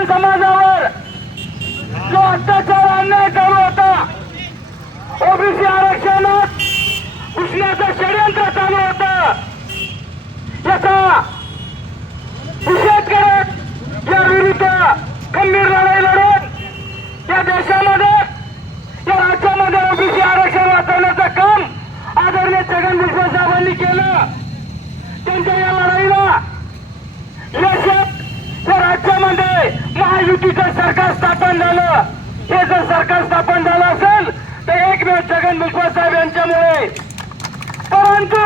बहुजन समाजावर जो अत्याचार अन्याय चालू होता, ओबीसी आरक्षणात घुसण्याचं षडयंत्र चालू होतं, याचा निषेध करत या विरुद्ध गंभीर लढाई लढून या देशामध्ये या राज्यामध्ये ओबीसी आरक्षण वाचवण्याचं काम आदरणीय छगन भुजबळ साहेबांनी केलं. त्यांच्या या लढाईला यश या राज्यामध्ये महायुतीचं सरकार स्थापन झालं. हे जर सरकार स्थापन झालं असेल तर एकमेव छगन भुजबळ साहेब यांच्यामुळे. परंतु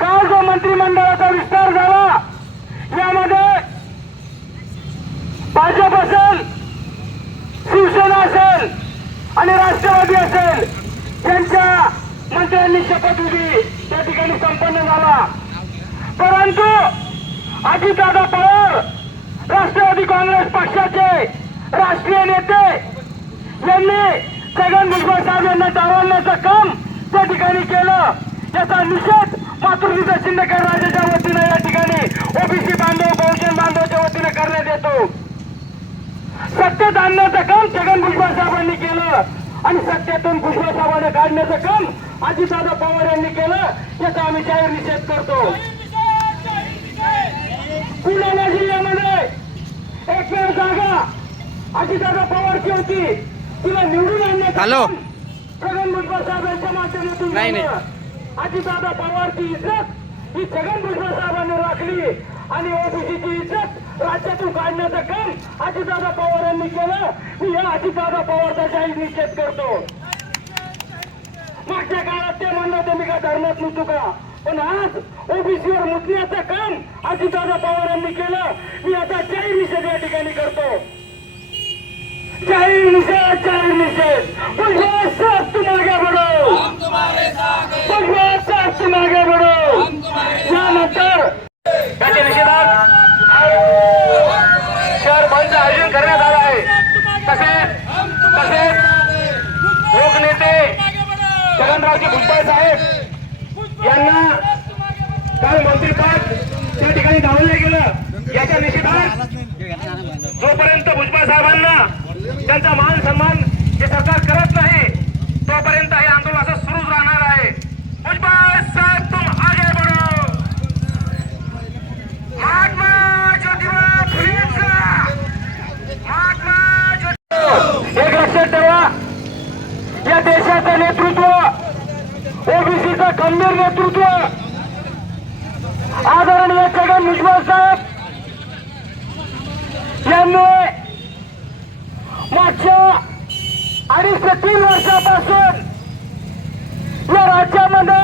काल जो मंत्रिमंडळाचा विस्तार झाला यामध्ये भाजप असेल, शिवसेना असेल आणि राष्ट्रवादी असेल यांच्या मंत्र्यांनी शपथविधी त्या ठिकाणी संपन्न झाला. परंतु अजितदादा पवार राष्ट्रवादी काँग्रेस पक्षाचे राष्ट्रीय नेते यांनी छगन भुजबळ साहेब यांना डावलण्याचं काम त्या ठिकाणी केलं. याचा निषेध मातृत्व शिंदेकर राजाच्या वतीने या ठिकाणी ओबीसी बांधव बहुजन बांधवच्या वतीने करण्यात येतो. सत्तेत आणण्याचं काम छगन भुजबळ साहेबांनी केलं आणि सत्तेतून भुजबळ साहेबांना काढण्याचं काम अजितदादा पवार यांनी केलं. याचा आम्ही जाहीर निषेध करतो. बुलढाणा जिल्ह्यामध्ये एकमेव जागा अजितदादा पवारची होती, तिला निवडून आणण्याचं छगन भुजबळ साहेब यांच्या माध्यमातून अजितदादा पवारची इज्जत ही छगन भुजबळ साहेबांनी राखली आणि ओबीसीची इज्जत राज्यातून काढण्याचं काम अजितदादा पवार यांनी केलं. मी या अजितदादा पवारचा जाहीर निषेध करतो. मागच्या काळात ते म्हणलं होते मी का धर्मात नव्हतो का, पण आज ओबीसीवर मुतण्याचं काम अजितदादा पवार यांनी केलं. मी आता जाहीर निषेध या ठिकाणी करतो. जाहीर निषेध, जाहीर निषेध. भुजबळ साहब तुम आगे बढ़ो, भुजबळ साहब तुम आगे बढ़ो. यानंतर त्याच्या निषेधात शहर बंद आयोजन करण्यात आलं आहे. तसेच लोकनेते छगनरावजी भुजबळ साहेब यांना काल मंत्रिपद त्या ठिकाणी डावललं गेलं. याच्या निषेधात जोपर्यंत भुजबळ साहेबांना त्यांचा मान सन्मान हे सरकार करत नाही तोपर्यंत हे आंदोलन असं सुरूच राहणार आहे. भुजबळ साहेब तुम आगे बढ़ो. महात्मा ज्योतिबा फुलेंचा महात्मा एक लक्षात ठेवा, या देशाचं नेतृत्व ओबीसीचं खंबीर नेतृत्व आदरणीय छगन भुजबळ साहेब यांनी मागच्या 2.5 ते 3 वर्षापासून या राज्यामध्ये